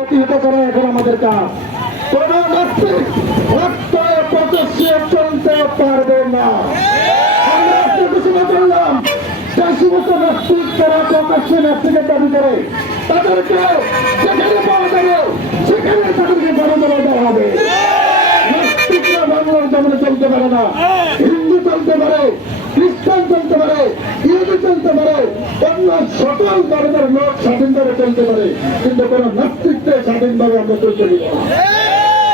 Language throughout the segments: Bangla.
প্রতিহত করা এখন আমাদের কাজ। নাস্তিক নাস্তিক হিন্দু চলতে পারে, খ্রিস্টান চলতে পারে, ইহুদি চলতে পারে অন্য সকল ধর্মের লোক স্বাধীনভাবে চলতে পারে। কিন্তু কোন নাস্তিককে স্বাধীনভাবে আমরা চলতে দিব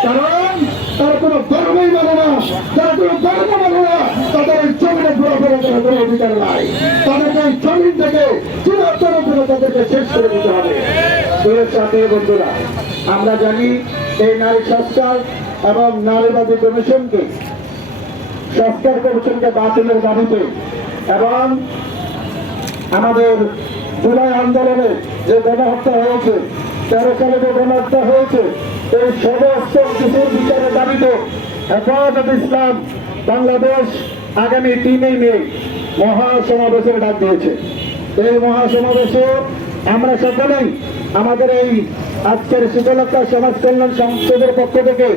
কারণ কোনো মানে না। কোনো মানে না, তাদের এই জমিনে ঘোরাফেরা করার কোনো অধিকার নাই। তাদেরকে এই জমিন থেকে চিরতর করে তাদেরকে শেষ করে দিতে হবে। সাথী বন্ধুরা, আমরা জানি এই নারী সংস্কার এবং নারীবাদী কমিশনকে সংস্কার কমিশনকে বাতিলের দাবিতে এবং আমাদের জুলাই আন্দোলনে যে গণহত্যা হয়েছে হয়েছে, এই সমস্ত কিছুর দাবিতে। হেফাজত ইসলাম বাংলাদেশ আগামী তিনই মে মহাসমাবেশের ডাক দিয়েছে। এই মহাসমাবেশে আমরা সকলেই আমাদের এই আজকের শীতলতা সমাজ কল্যাণ সংসদের পক্ষ থেকে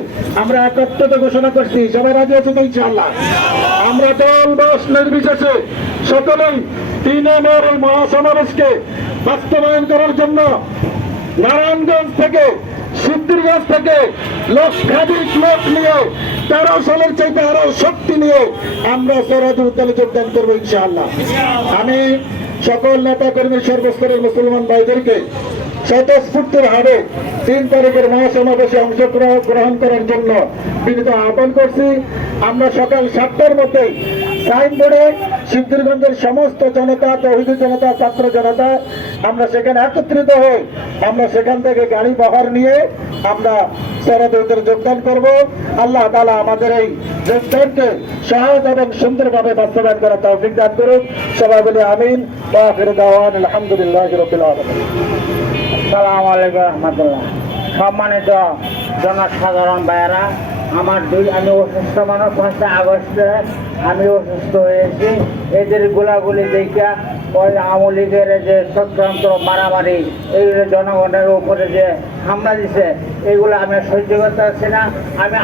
আমরা একত্রতা ঘোষণা করছি। সবাই রাজি আছে তো ইনশাআল্লাহ? আমরা দল বস নির্বিশেষে সকলেই তিন এমের এই মহাসমাবেশকে বাস্তবায়ন করার জন্য নারায়ণগঞ্জ থেকে, সিদ্ধিরগঞ্জ থেকে লক্ষাধিক লোক নিয়ে, তেরো সালের চাইতে আরও শক্তি নিয়ে আমরা সরাজুর দলে যোগদান করব ইনশাআল্লাহ। আমি সকল নেতা কর্মী সর্বস্তরের মুসলমান ভাইদেরকে স্বতঃস্ফূর্তের হারে তিন তারিখের মহাসমাবেশে অংশগ্রহণ গ্রহণ করার জন্য বিনীত আহ্বান করছি। আমরা সকাল সাতটার মধ্যে সাইনবোর্ডে সিদ্ধিরগঞ্জের সমস্ত জনতা তহিদু জনতা, ছাত্র জনতা, আমরা সেখানে একত্রিত হয়ে আমরা সেখান থেকে গাড়ি বহর নিয়ে আমরা সরদৌদের যোগদান করব। আল্লাহ তালা আমাদের এই যোগদানকে সহজ এবং সুন্দরভাবে বাস্তবায়ন করার তৌফিক দান করুন। সবাই বলে আমিন। বা আলহামদুলিল্লাহ রবিল আলাইকুম রহমতুল্লাহ। সম্মানিত জনসাধারণ ভাইয়েরা আমার দুই আমি অসুস্থ মানুষ পাঁচটা আগস্টে আমি অসুস্থ হয়েছি এদের গোলাগুলি দেখা ওই আওয়ামী লীগের যে চক্রান্ত মারামারি এইগুলো জনগণের উপরে যে হামলা দিছে এইগুলো আমি সহ্য করতে পারছি না আমি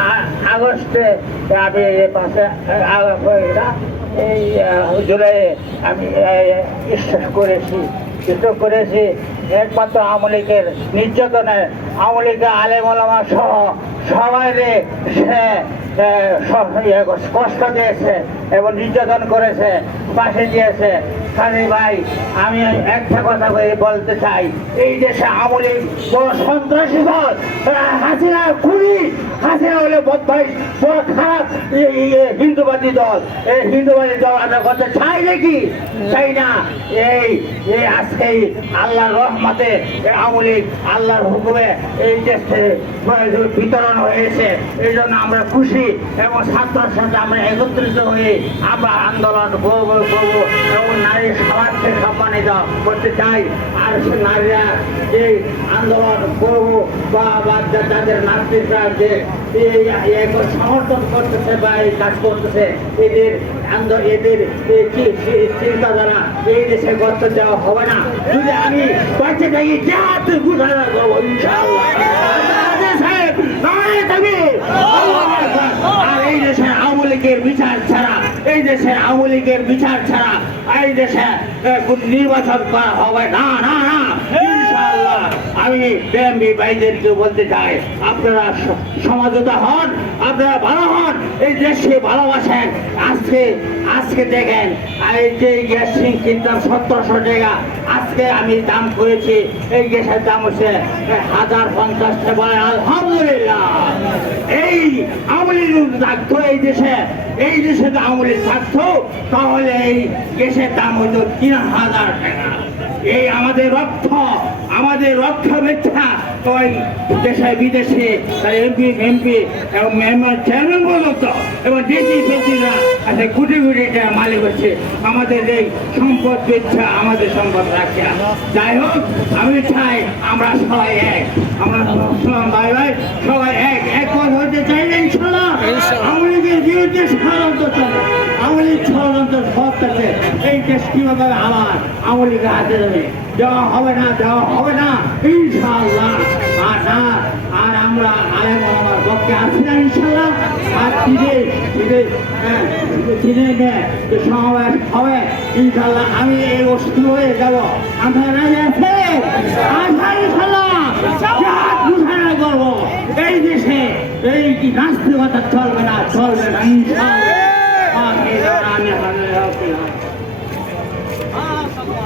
আগস্টে আমি এই পাশে এই জুলাইয়ে আমি করেছি কিছু করেছি। একমাত্র আমলিকের নির্যাতনে আওয়ামী লীগের আলেমা সহ সবাই ইয়ে কর- কষ্ট দিয়েছে। এবং নির্যাতন করেছে পাশে দিয়েছে। সানি ভাই, আমি একটা কথা বলে বলতে চাই। এই দেশে বড় সন্ত্রাসী দল হাসিনা খুনি। হাসিনা হলে বদমাইশ, বড় খারাপ হিন্দুবাদী দল। এই হিন্দুবাদী দল আমরা করতে চাই নাকি? চাই না। এই এই আজকে আল্লাহর রহমতে লীগ আল্লাহর হুকুমে এই দেশে বিতরণ হয়েছে। এই জন্য আমরা খুশি এবং ছাত্রের সাথে আমরা একত্রিত হয়ে আমরা আন্দোলন করব করব এবং নারী সমাজকে সম্মানিত করতে চাই। আর সে নারীরা যে আন্দোলন করব বা যাদের নাগরিকরা যে সমর্থন করতেছে বা এই কাজ করতেছে, এদের এদের চিন্তাধারা এই দেশে গর্ত দেওয়া হবে না। যদি আমি বাচ্চা থাকি তুই ঘোষণা করব ইনশাআল্লাহ সাহেব নারায়ণ তাকবীর! আল্লাহু আকবার! আর এই দেশে আওয়ামী লীগের বিচার ছাড়া এই দেশে আওয়ামী লীগের বিচার ছাড়া এই দেশে নির্বাচন করা হবে না না না। ইনশাআল্লাহ আমি বিএমবি ভাইদেরকে বলতে চাই আপনারা সমাজতা হন আপনারা ভালো হন, এই দেশকে ভালোবাসেন। আজকে আজকে দেখেন, এই যে গ্যাস কিনতাম সতেরোশো টাকা, আজকে আমি দাম করেছি, এই গ্যাসের দাম হচ্ছে হাজার পঞ্চাশ টাকা আলহামদুলিল্লাহ। এই আওয়ামী লীগ থাকতো এই দেশে এই দেশে যদি আওয়ামী লীগ থাকতো তাহলে এই গ্যাসের দাম হতো তিন হাজার টাকা। এই আমাদের রক্ত আমাদের রক্ত মিথ্যা ওই দেশে বিদেশে এমপি এমপি, এবং মেম্বার চেয়ারম্যান পর্যন্ত এবং ডিসি ফেসিরা আছে কোটি কোটি টাকা মালিক হচ্ছে। আমাদের এই সম্পদ মিথ্যা আমাদের সম্পদ রাখছে যাই হোক আমি চাই আমরা সবাই এক। আমরা ভাই ভাই সবাই এক। এক হতে চাই না ইনশাল্লাহ আওয়ামী লীগের বিরুদ্ধে ষড়যন্ত্র চলে। আওয়ামী লীগ ষড়যন্ত্র সব কাছে এই দেশ কীভাবে আবার আওয়ামী লীগের হাতে দেওয়া হবে না দেওয়া হবে না। ইনশাআল্লাহ। আর না আলেম আমার পক্ষে আছে না ইনশাল্লাহ আর দিনে হ্যাঁ দিনে নেয় সমাবেশ হবে। ইনশাল্লাহ আমি এই অসুস্থ হয়ে যাব। আপনারা আছে আশা ইনশাল্লাহ জাত ঘোষণা করব। এই দেশে এই কি নাস্তিকতা চলবে না? চলবে না ইনশাল্লাহ